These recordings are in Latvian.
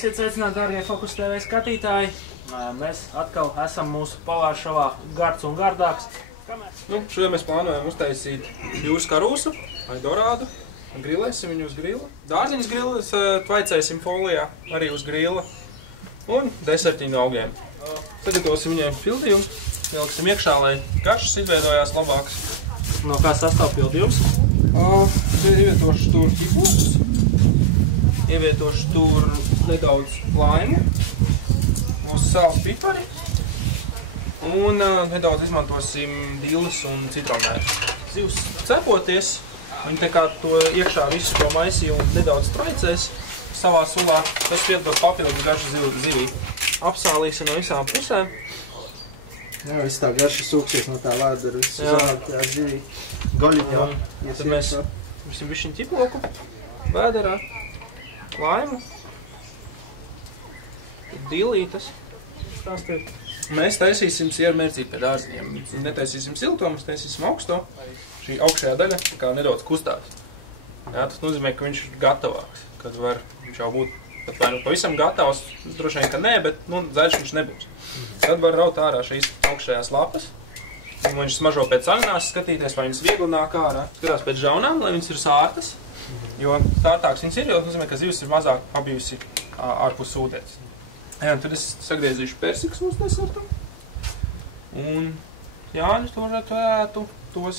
Esiet sveicināti, dārgie Fokus TV skatītāji. Mēs atkal esam mūsu pavāru šovā Gards un Gardāks. Šodien mēs plānojam uztaisīt jūras karūsu vai dorādu. Grilēsim viņu uz grila. Dārziņas grilas tvaicēsim folijā arī uz grila. Un desertiņu augiem. Sagatavosim viņiem pildījumu. Ieliksim iekšā, lai garšas izveidojās labāks. No kā sastāv pildījums? Ievietošu tur ķiplokus. Ievietošu tur nedaudz laimu. Uz sāls pipari. Un nedaudz izmantosim dilles un citronēs. Zivs cepoties, viņi tā kā to iekšā visu to maisīju un nedaudz traicēs savā sulā. Tas piedos papildus garšu zivī. Apsālīsim no visām pusēm. Jā, viss tā garša sūksies no tā vēdera, viss uzāk tajā zivī. Gaļiņā. Tad mēs višķiņ ķiploku, vēderā, laimu, dillītes. Mēs taisīsim sieru mērcīti pie dārziņiem. Netaisīsim silto, mēs taisīsim augsto. Šī augšējā daļa tā kā nedaudz kustās. Jā, tas nozīmē, ka viņš ir gatavāks. Kad var viņš jau būt vai nu pavisam gatavs, droši vien, ka nē, bet zaļš viņš nebūs. Tad var raut ārā šīs augšējās lapas. Un viņš smažo pēc aļinās skatīties, vai viņas viegli nāk ārā. Skatās pēc žaunām, lai viņas ir sārtas. Jo sārtāks viņas ir, jo tas nozīmē, ka zivis ir mazāk pabijusi ārpus ūdens. Jā, tad es sagriezīšu persikus mūsu desertam. Un Jānis varētu tos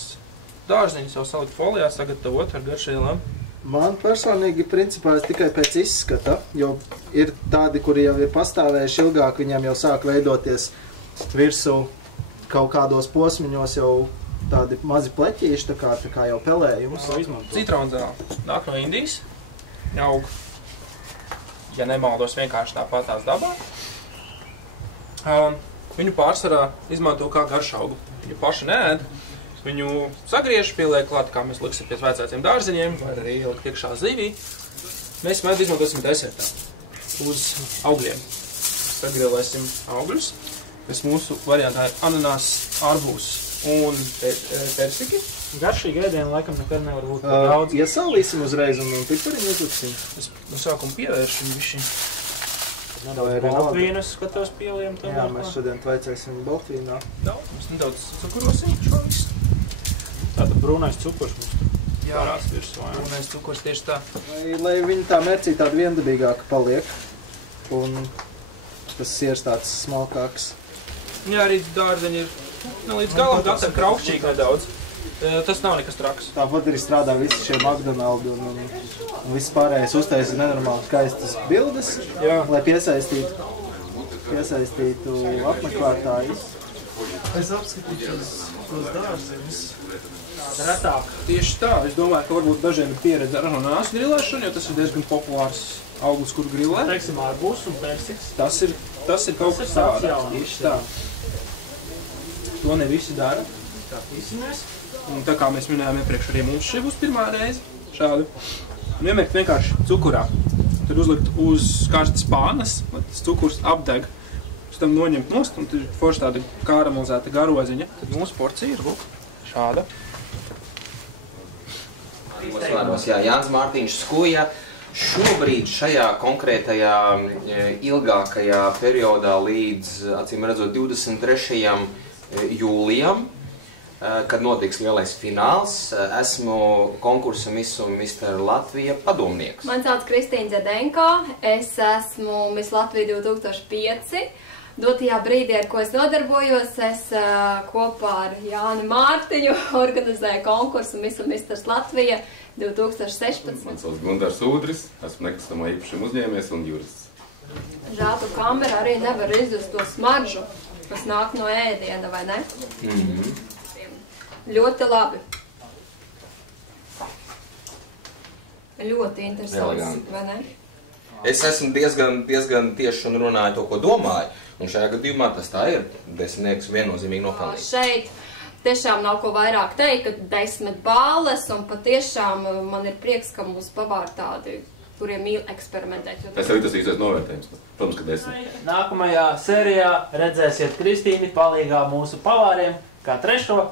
dārziņus jau salikt folijā, sagatavot ar garšvielām. Man personīgi, principā, tikai pēc izskata, jo ir tādi, kuri jau ir pastāvējuši ilgāk, viņiem jau sāk veidoties virsū kaut kādos posmiņos jau tādi mazi pleķīši, tā kā jau pelējums. Citronzēle nāk no Indijas, aug, ja nemaldos, vienkārši tāpatās dabā. Viņu pārsvarā izmanto kā garšaugu. Viņu paši neēd. Viņu sagriež, pieliek klāt, kā mēs liksim pie vecāciem dārziņiem, vai arī ielikt iekšā zivī. Mēs mēdz izmantosim desertā uz augļiem. Sagrilēsim augļus, kas mūsu variantā ir ananās, arbūs un persiki. Garšīgi ēdienu laikam nekad nevar būt daudz. Iesālīsim uzreiz un pipariņu uzliksim. Es no sākuma pievēršu viši. Nedaudz baltvīnas, skatos pieliem. Jā, mēs šodien tvaicēsim baltvīnā. Mēs nedaudz sakurosim šo visu. Tātad brūnais cukurs mums darās virsū. Brūnais cukurs tieši tā. Lai viņi tā mērcī tāda viendabīgāka paliek. Un tas siers tāds smalkāks. Jā, arī dārzeņi ir līdz galam gatavi kraukšķīgi nedaudz. Tas nav nekas traks. Tāpat arī strādā visi šie McDonaldi un viss pārējais uztaisa nenormāli skaistas bildes, lai piesaistītu apmeklētājus. Es apskatīšu tos dārziņus. Retāk. Tieši tā. Es domāju, ka varbūt dažiem ir pieredze ar ananāsu grilēšanu, jo tas ir diezgan populārs auglis, kur grilē. Teiksim, arbūs un persiks. Tas ir kaut kas tāds. Tieši tā. To ne visi dara. Tā pīsimies. Un tā kā mēs minējām iepriekš, arī mums šī būs pirmā reize šādu. Un iemēkt vienkārši cukurā. Tad uzlikt uz karstas pānas, lai tas cukurs apdeg. Pēc tam noņemt nost, un tad ir forši tāda karamelizēta garoziņa. Tad mūsu porcija ir, lūk, šāda. Jānis Mārtiņš Skuja šobrīd šajā konkrētajā ilgākajā periodā līdz, acīm redzot, 23. jūlijam, kad notiks lielais fināls, esmu konkursa Miss un Mister Latvija padomnieks. Man sauc Kristīna Zedenko, es esmu Miss Latvija 2005. Dotajā brīdī, ar ko es nodarbojos, es kopā ar Jāni Mārtiņu organizēju konkursu Miss un Misters Latvija 2016. Man sauc Gundars Ūdris, esmu nekustamā īpašuma uzņēmējs un jurists. Žēl, tu kamera arī nevar izdust to smaržu, kas nāk no ēdiena, vai ne? Ļoti labi. Ļoti interesants, vai ne? Es esmu diezgan tieši un runāju to, ko domāju. Un šajā gadījumā tas tā ir. Desmitnieks viennozīmīgi nopelnījis. Šeit tiešām nav ko vairāk teikt, ka 10 balles, un patiešām man ir prieks, ka mums pavār tādi, kuriem mīl eksperimentēt. Es arī tas īstais novērtējums. Protams, ka 10. Nākamajā sērijā redzēsiet Kristīni palīgā mūsu pavāriem kā trešo.